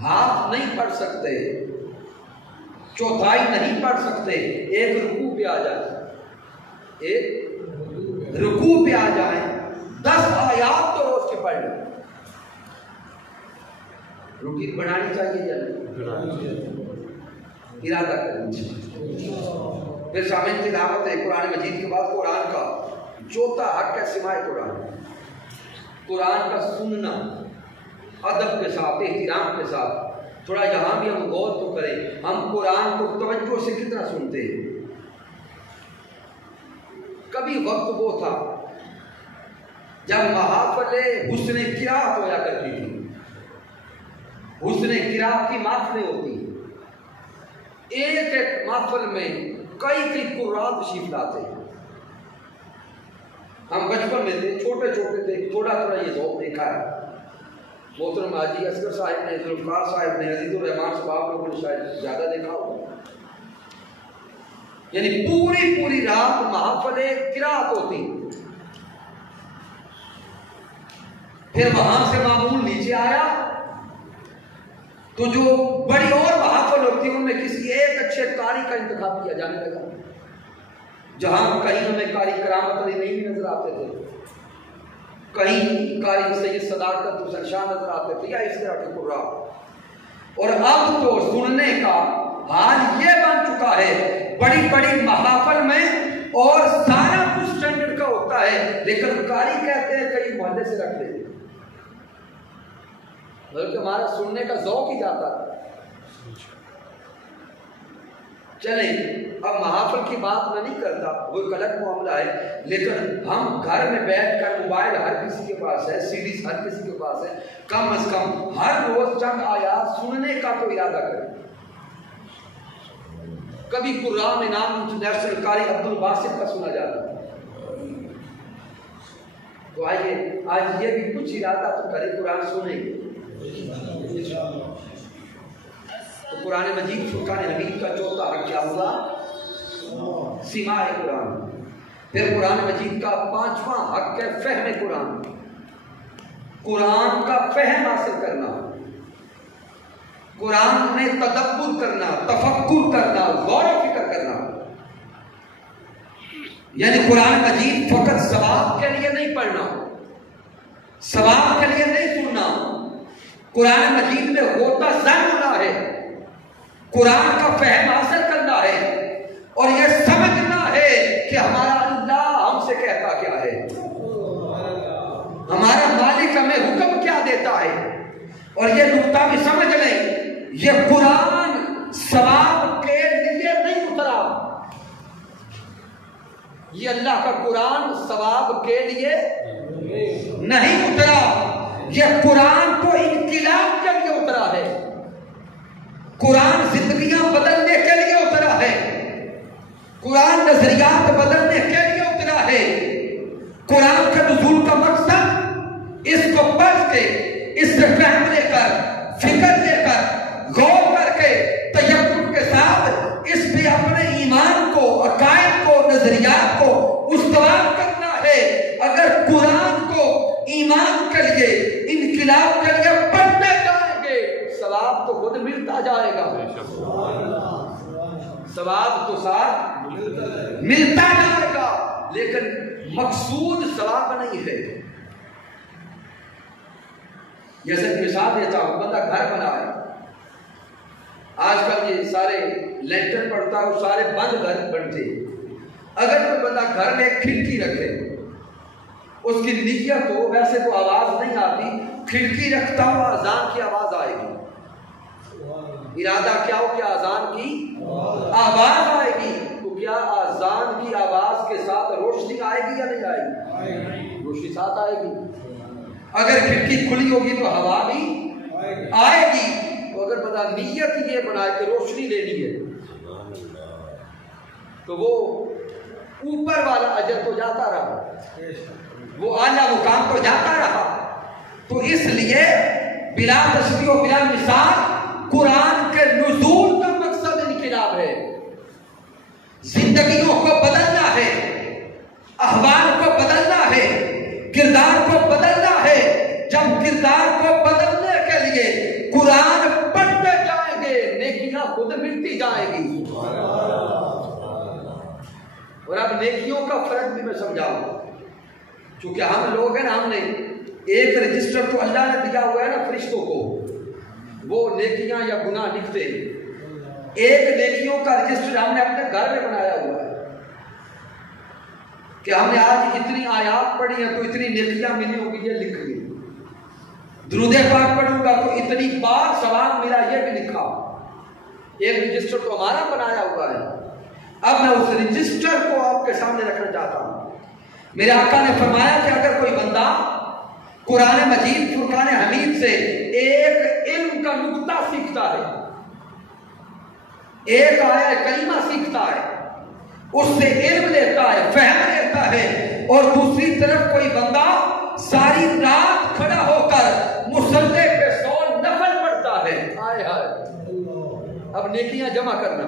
ہاتھ نہیں پڑھ سکتے، چوتھائی نہیں پڑھ سکتے، ایک رکوع پہ آ جائیں، ایک رکوع پہ آ جائیں، 10 آیات تو روز کے پڑھ لیں۔ روٹین بنانی چاہیے یا نہیں؟ ارادہ کرنا چاہیے۔ پھر شامل تلاوت ہے قرآن مجید کے بعد قرآن کا چوتھا حق ہے سماع قرآن۔ قرآن کا سننا ادب کے ساتھ، احترام کے ساتھ۔ تھوڑا یہاں بھی ہم غور تو کریں، ہم قرآن کو توجہ سے کتنا سنتے ہیں۔ کبھی وقت وہ تھا جب محافل حسن قرات ہوا کرتی تھی، حسن قرات کی محفلیں ہوتی، ایک ایک محفل میں کئی قرات تشریف لاتے۔ ہم بچپن میں تھے، چھوٹے تھے، تھوڑا یہ ذوق دیکھا ہے۔ محترم حاجی اصغر صاحب نے، ذوالفقار صاحب نے، عزیز الرحمان صاحب لوگوں نے شاید زیادہ دیکھا ہوگا۔ یعنی پوری رات محافل قرات ہوتی، پھر وہاں سے معمول نیچے آیا تو جو بڑی اور محافل ہوتی ان میں کسی ایک اچھے قاری کا انتخاب کیا جانے لگا۔ جہاں کہیں ہمیں قاری کرامت علی نہیں بھی نظر آتے تھے، کہیں قاری سید صداقت حسین شاہ نظر آتے تھے، یا اس طرح کے قرآ۔ اور اب تو سننے کا حال یہ بن چکا ہے بڑی محافل میں، اور سارا کچھ سٹینڈرڈ کا ہوتا ہے، لیکن قاری کہتے ہیں کئی محلے سے رکھتے ہیں، بلکہ ہمارا سننے کا ذوق ہی جاتا تھا۔ چلیں اب محافل کی بات میں نہیں کرتا، وہ ایک الگ معاملہ ہے، لیکن ہم گھر میں بیٹھ کر، موبائل ہر کسی کے پاس ہے، سی ڈیز ہر کسی کے پاس ہے، کم از کم ہر روز چند آیات سننے کا تو ارادہ کریں۔ کبھی قرآن میں نام انٹرنیشنل قاری عبد الباسط کا سنا جاتا ہے، تو آئیے آج یہ بھی کچھ ارادہ تو کریں، قرآن سنیں گے۔ تو قرآن مجید فرقان حمید کا چوتھا حق کیا ہوا؟ سماع قرآن۔ پھر قرآن مجید کا پانچواں حق ہے فہم قرآن، قرآن کا فہم حاصل کرنا، قرآن میں تدبر کرنا، تفکر کرنا، غور و فکر کرنا۔ یعنی قرآن مجید فقط ثواب کے لیے نہیں پڑھنا، ثواب کے لیے نہیں سننا، قرآن مجید میں ہوتا ضرور ہے، قرآن کا فہم حاصل کرنا ہے، اور یہ سمجھنا ہے کہ ہمارا اللہ ہم سے کہتا کیا ہے، ہمارا مالک ہمیں حکم کیا دیتا ہے۔ اور یہ نقطہ بھی سمجھ لیں، یہ قرآن ثواب کے لیے نہیں اترا، یہ اللہ کا قرآن ثواب کے لیے نہیں اترا، یہ قرآن کو انقلاب کے لیے اترا ہے، قرآن زندگیاں بدلنے کے لیے اترا ہے، قرآن نظریات بدلنے کے لیے اترا ہے۔ قرآن کے نزول کا مقصد اس کو پڑھ کے، اس سے فہم لے کر، فکر لے کر، غور کر کے، تیقن کے ساتھ اس پہ اپنے ایمان کو، عقائد کو، نظریات کو استوار کرنا ہے۔ اگر قرآن کو ایمان کے لیے، انقلاب کے لیے پڑھتے جائیں گے، ثواب تو خود ملتا جائے گا، ثواب تو ساتھ ملتا جائے گا، لیکن مقصود ثواب نہیں ہے۔ جیسے مثال دیتا ہوں، بندہ گھر بنائے، آج کل یہ سارے لینٹر پڑتا ہے اور سارے بند گھر بنتے، اگر کوئی بندہ گھر میں ایک کھڑکی رکھے، اس کی نیت ہو، ویسے تو آواز نہیں آتی، کھڑکی رکھتا ہوا اذان کی آواز آئے گی، ارادہ کیا ہو کہ اذان کی آواز آئے گی، تو کیا اذان کی آواز کے ساتھ روشنی آئے گی یا نہیں آئے گی؟ روشنی ساتھ آئے گی۔ اگر کھڑکی کھلی ہوگی تو ہوا بھی آئے گی تو اگر بتا نیت یہ بنائے کہ روشنی لینی ہے تو وہ اوپر والا اجر تو جاتا رہا، وہ اعلیٰ مقام تو جاتا رہا. تو اس لیے بلا تشبیہ و بلا مثال قرآن کے نزول کا مقصد انقلاب ہے. زندگیوں کو بدلنا ہے، احوال کو بدلنا ہے، کردار کو بدلنا ہے. جب کردار کو بدلنے کے لیے قرآن پڑھتے جائیں گے نیکیاں خود ملتی جائیں گی. اور اب نیکیوں کا فرق بھی میں سمجھاؤں، چونکہ ہم لوگ ہیں نا، ہم نے ایک رجسٹر تو اللہ نے دیا ہوا ہے نا فرشتوں کو، وہ نیکیاں یا گناہ لکھتے ہیں. ایک نیکیوں کا رجسٹر ہم نے اپنے گھر میں بنایا ہوا ہے کہ ہم نے آج اتنی آیات پڑھی ہیں تو اتنی نیکیاں ملی ہوگی، یہ لکھ لی. درود پاک پڑھوں گا تو اتنی بار ثواب ملا، یہ بھی لکھا. ایک رجسٹر تو ہمارا بنایا ہوا ہے. اب میں اس رجسٹر کو آپ کے سامنے رکھنا چاہتا ہوں. میرے آقا نے فرمایا کہ اگر کوئی بندہ قرآن مجید فرقان حمید سے ایک علم کا نقطہ سیکھتا ہے، ایک آیہ کریمہ سیکھتا ہے، اس سے علم لیتا ہے، فہم لیتا ہے، اور دوسری طرف کوئی بندہ ساری رات کھڑا ہو کر مصلی پہ 100 نفل پڑھتا ہے، آئے ہائے اب نیکیاں جمع کرنا.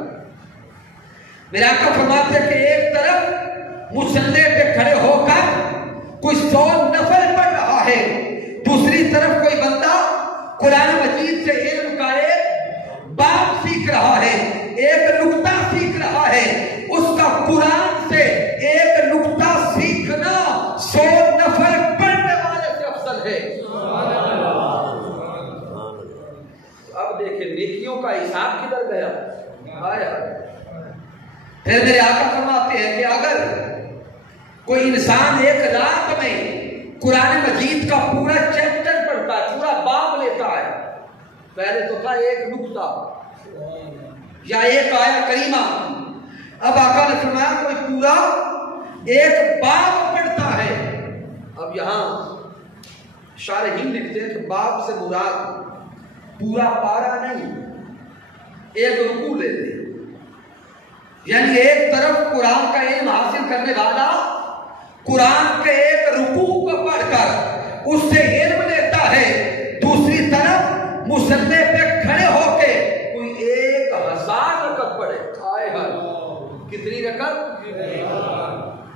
میرے آقا فرماتے ہیں کہ ایک طرف مصلی پہ کھڑے ہو کر کوئی 100 نفل پڑھ رہا ہے، دوسری طرف کوئی بندہ قرآن مجید سے علم کا ایک باب سیکھ رہا ہے، ایک نقطہ سیکھ رہا ہے. اس کا قرآن سے ایک نقطہ سیکھنا 100 نفل پڑھنے والے سے افضل ہے. اب دیکھیں نیکیوں کا حساب کدھر گیا. پھر میرے آقا فرماتے ہیں کہ اگر کوئی انسان ایک رات میں قرآن مجید کا پورا چیپٹر پڑھتا ہے، پورا باب لیتا ہے، پہلے تو تھا ایک نقطہ یا ایک آیہ کریمہ، اب آقا نے فرمایا کوئی پورا ایک باب پڑھتا ہے. اب یہاں شارحین لکھتے ہیں کہ باب سے مراد پورا پارا نہیں، ایک رکوع لیتے ہیں. یعنی ایک طرف قرآن کا علم حاصل کرنے والا قرآن کے ایک رکوع کو پڑھ کر اس سے علم لیتا ہے، دوسری طرف مصلی پہ کھڑے ہو کے کوئی 1000 رکعت پڑھے. آئے ہائے کتنی رکعت؟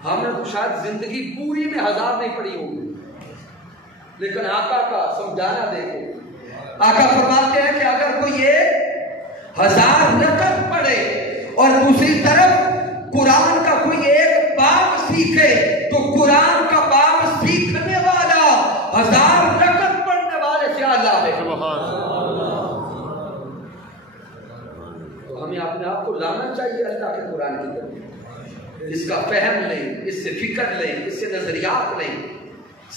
ہم نے تو شاید زندگی پوری میں 1000 نہیں پڑھی ہوگی، لیکن آقا کا سمجھانا دیکھو. آقا فرماتے ہیں کہ اگر کوئی 1000 رکعت پڑھے اور دوسری طرف قرآن کا کوئی ایک باب سیکھے تو قرآن کا باب سیکھنے والا 1000 رکعت پڑھنے والے سے اعلیٰ ہے. تو ہمیں اپنے آپ کو لانا چاہیے اللہ کے قرآن کی طرف، اس کا فہم لیں، اس سے فکر لیں، اس سے نظریات لیں.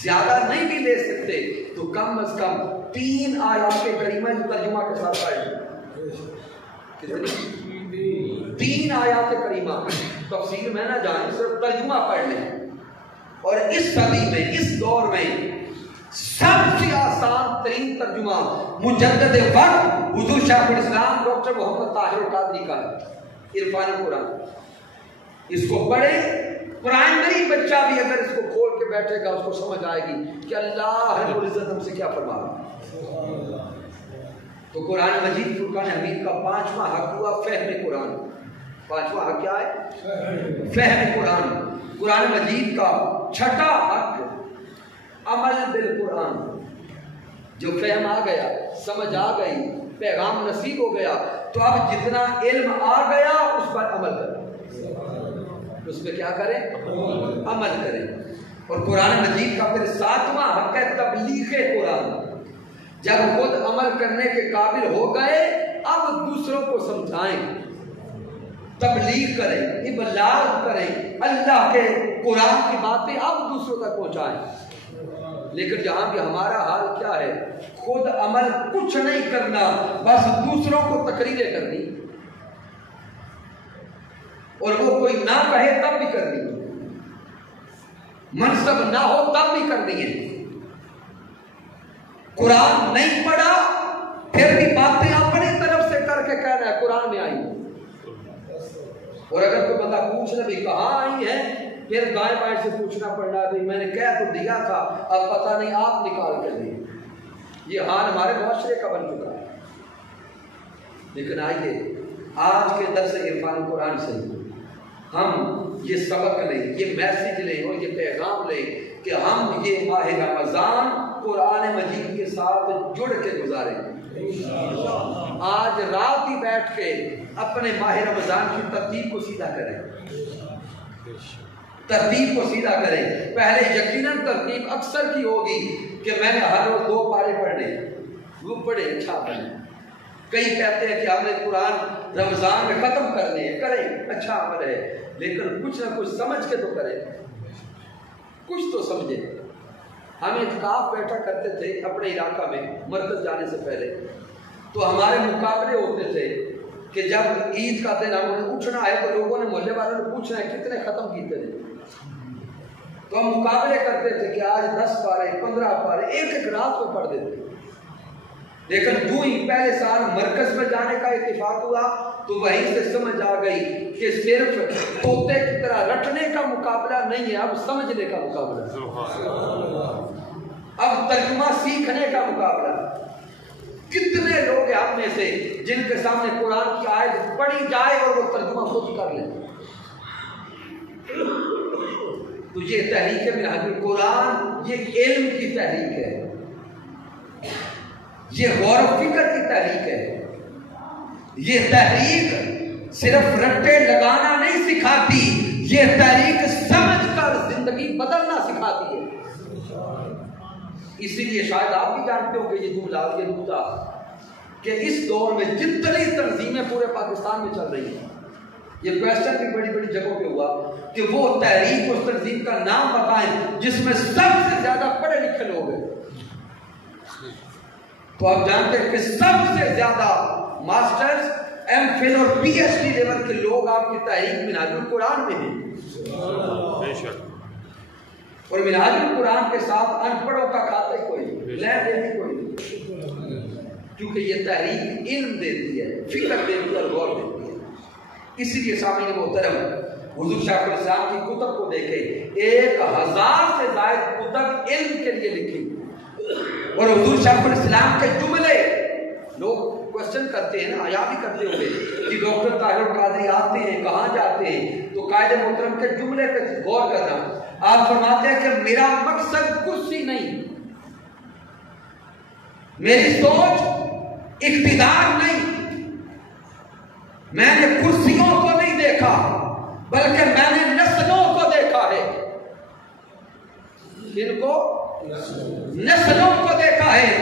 زیادہ نہیں بھی لے سکتے تو کم از کم 3 آیات کریمہ ترجمہ کے ساتھ پڑھیں. 3 آیات کریمہ تفسیر میں نہ جائیں، صرف ترجمہ پڑھ لیں. اور اس صدی میں، اس دور میں سب سے آسان ترین ترجمہ مجدد وقت حضور شیخ الاسلام ڈاکٹر محمد طاہر القادری کا ہے، عرفان قرآن. اس کو پڑھے، پرائمری بچہ بھی اگر اس کو کھول کے بیٹھے گا اس کو سمجھ آئے گی کہ اللہ رب العزت ہم سے کیا فرما رہا ہے. تو قرآن مجید فرقان حمید کا 5واں حق ہوا فہم قرآن. 5واں حق کیا ہے؟ فہم قرآن. قرآن مجید کا 6واں حق عمل بالقرآن. جو فہم آ گیا، سمجھ آ گئی، پیغام نصیب ہو گیا تو اب جتنا علم آ گیا اس پر عمل کریں. اس میں کیا کریں؟ عمل کریں. اور قرآن مجید کا پھر 7واں حق ہے تبلیغ قرآن. جب خود عمل کرنے کے قابل ہو گئے اب دوسروں کو سمجھائیں، تبلیغ کریں، ابلاغ کریں، اللہ کے قرآن کی باتیں اب دوسروں تک پہنچائیں. لیکن جہاں بھی ہمارا حال کیا ہے، خود عمل کچھ نہیں کرنا، بس دوسروں کو تقریریں کرنی، اور وہ کوئی نہ کہے تب بھی کرنی، منصب نہ ہو تب بھی کرنی ہے. قرآن نہیں پڑھا پھر بھی باتیں اپنی طرف سے کر کے کہنا ہے قرآن میں آئی. اور اگر کوئی بندہ پوچھنا بھی کہاں آئی ہے، پھر دائیں بائیں سے پوچھنا پڑنا ہے میں نے کہہ تو دیا تھا، اب پتہ نہیں آپ نکال کے دیں. یہ حال ہمارے معاشرے کا بن چکا ہے. لیکن آئیے آج کے درس عرفان قرآن سے ہم یہ سبق لیں، یہ میسج لیں اور یہ پیغام لیں کہ ہم یہ ماہ رمضان قرآن مجید کے ساتھ جڑ کے گزاریں. آج رات ہی بیٹھ کے اپنے ماہ رمضان کی ترتیب کو سیدھا کریں، ترتیب کو سیدھا کریں. پہلے یقیناً ترتیب اکثر کی ہوگی کہ میں نے ہر روز 2 پارے پڑھنے، وہ پڑھے اچھا پڑھیں. کئی کہتے ہیں کہ ہم نے قرآن رمضان میں ختم کرنے ہیں، کریں اچھا عمل ہے، لیکن کچھ نہ کچھ سمجھ کے تو کریں، کچھ تو سمجھیں. ہم اعتکاف بیٹھا کرتے تھے اپنے علاقہ میں مرکز جانے سے پہلے، تو ہمارے مقابلے ہوتے تھے کہ جب عید کا دن ہم نے اٹھنا ہے تو لوگوں نے محلے والوں نے پوچھنا ہے کتنے ختم کیتے تھے. تو ہم مقابلے کرتے تھے کہ آج 10 پارے 15 پارے ایک رات کو پڑھ دیتے. لیکن جو ہی پہلے سال مرکز میں جانے کا اتفاق ہوا تو وہیں سے سمجھ آ گئی کہ صرف طوطے کی طرح رٹنے کا مقابلہ نہیں ہے، اب سمجھنے کا مقابلہ ہے، اب ترجمہ سیکھنے کا مقابلہ. کتنے لوگ ہیں آپ میں سے جن کے سامنے قرآن کی آیت پڑھی جائے اور وہ ترجمہ خود کر لیں. تو یہ تحریک منہاج القرآن یہ علم کی تحریک ہے، یہ غور و فکر کی تحریک ہے. یہ تحریک صرف رٹے لگانا نہیں سکھاتی، یہ تحریک سمجھ کر زندگی بدلنا سکھاتی ہے. اسی لیے شاید آپ بھی جانتے ہو کہ یہ جملہ یہ نقطہ کہ اس دور میں جتنی تنظیمیں پورے پاکستان میں چل رہی ہیں، یہ کویسچن بھی بڑی بڑی جگہوں پہ ہوا کہ وہ تحریک اس تنظیم کا نام بتائیں جس میں سب سے زیادہ پڑھے لکھے لوگ ہیں. تو آپ جانتے ہیں کہ سب سے زیادہ ماسٹرز، ایم فل اور پی ایچ ڈی لیول کے لوگ آپ کی تحریک منہاج القرآن میں ہیں. اور منہاج القرآن کے ساتھ ان پڑھوں کا کھاتا ہی کوئی نہیں، لین دین بھی کوئی نہیں، کیونکہ یہ تحریک علم دیتی ہے، فکر دیتی ہے اور غور دیتی ہے. اسی لیے سامعین محترم حضور شیخ الاسلام کی کتب کو دیکھیں، 1000 سے زائد کتب علم کے لیے لکھی. اور حضور شیخ الاسلام کے جملے لوگ کوشچن کرتے ہیں نا، آیا بھی کرتے ہوئے کہ ڈاکٹر طاہر القادری آتے ہیں کہاں جاتے ہیں، تو قائد محترم کے جملے پہ غور کرنا. آپ فرماتے ہیں کہ میرا مقصد کرسی نہیں، میری سوچ اقتدار نہیں، میں نے کرسیوں کو نہیں دیکھا بلکہ میں نے نسلوں کو دیکھا ہے. ان کو نسلوں کو دیکھا ہے.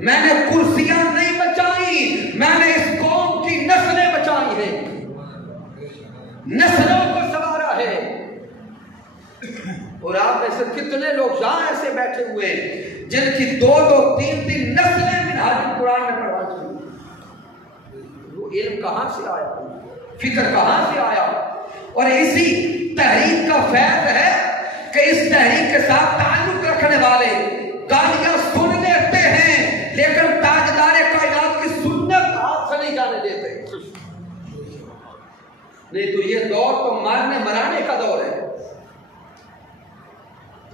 میں نے کرسیاں نہیں بچائی، میں نے اس قوم کی نسلیں بچائی ہیں، نسلوں کو سنوارا ہے. اور آپ ایسے کتنے لوگ یہاں ایسے بیٹھے ہوئے ہیں جن کی 2-2 3-3 نسلیں منہاج القرآن میں پڑھا چکی. وہ علم کہاں سے آیا، فکر کہاں سے آیا؟ اور اسی تحریک کا فیض ہے کہ اس تحریک کے ساتھ تعلق رکھنے والے گالیاں سن لیتے ہیں لیکن تاجدار کائنات کی سنت ہاتھ سے نہیں جانے دیتے. نہیں تو یہ دور تو مارنے مرانے کا دور ہے.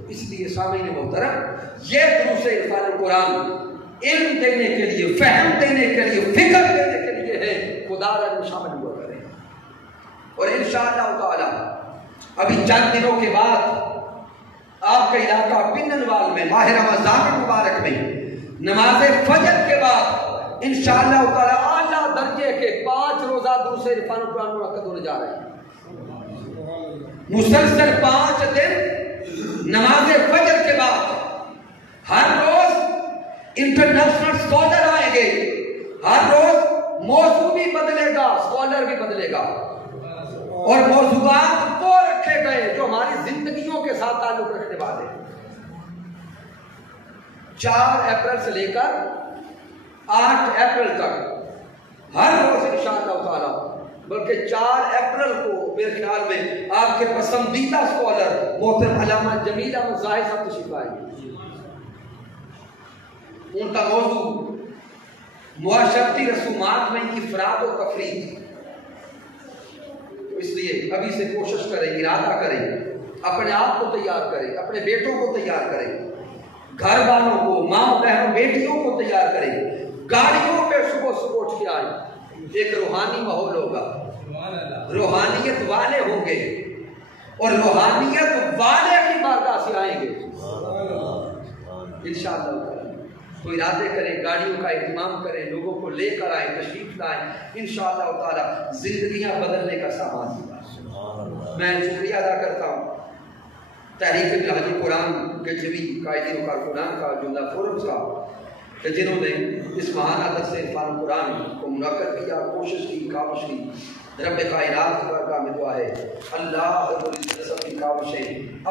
اس لیے سامعین محترم یہ دروس عرفان القرآن علم دینے کے لیے، فہم دینے کے لیے، فکر دینے کے لیے ہے. خدا را شامل ہوا کریں. اور انشاءاللہ تعالی ابھی چند دنوں کے بعد آپ کا علاقہ پننوال میں ماہ رمضان مبارک میں نماز فجر کے بعد انشاءاللہ تعالی اعلیٰ درجے کے 5 روزہ دروس عرفان القرآن منعقد ہونے جا رہے ہیں. مسلسل 5 دن نماز فجر کے بعد ہر روز انٹرنیشنل اسکالر آئیں گے، ہر روز موضوع بھی بدلے گا، اسکالر بھی بدلے گا، اور موضوعات وہ رکھے گئے جو ہماری زندگیوں کے ساتھ تعلق رکھنے والے ہیں. 4 اپریل سے لے کر 8 اپریل تک ہر روز انشاءاللہ تعالی، بلکہ 4 اپریل کو میرے خیال میں آپ کے پسندیدہ اسکالر محترم علامہ جمیل احمد زاہد صاحب تشریف لائیں گے. ان کا موضوع معاشرتی رسومات میں افراد و تفریق. تو اس لیے ابھی سے کوشش کریں، ارادہ کریں، اپنے آپ کو تیار کریں، اپنے بیٹوں کو تیار کریں، گھر والوں کو، ماں بہنوں بیٹیوں کو تیار کریں. گاڑیوں پہ صبح صبح اٹھ کے آئیں. ایک روحانی ماحول ہوگا، روحانیت والے ہوں گے اور روحانیت والے کی بارگاہ سے آئیں گے انشاءاللہ. تو ارادے کریں، گاڑیوں کا اہتمام کریں، لوگوں کو لے کر آئیں، تشریف لائیں، انشاءاللہ تعالی زندگیاں بدلنے کا سامان ہوگا. میں شکریہ ادا کرتا ہوں تحریک منہاج قرآن کے جمی قائدین و کارکنان کا، جملہ فورمز کا، کہ جنہوں نے اس ماہانہ درس عرفان قرآن کو منعقد کیا، کوشش کی، کاوش کی. رب کائنات کی بارگاہ میں دعا ہے اللہ رب العزت کی کاوشیں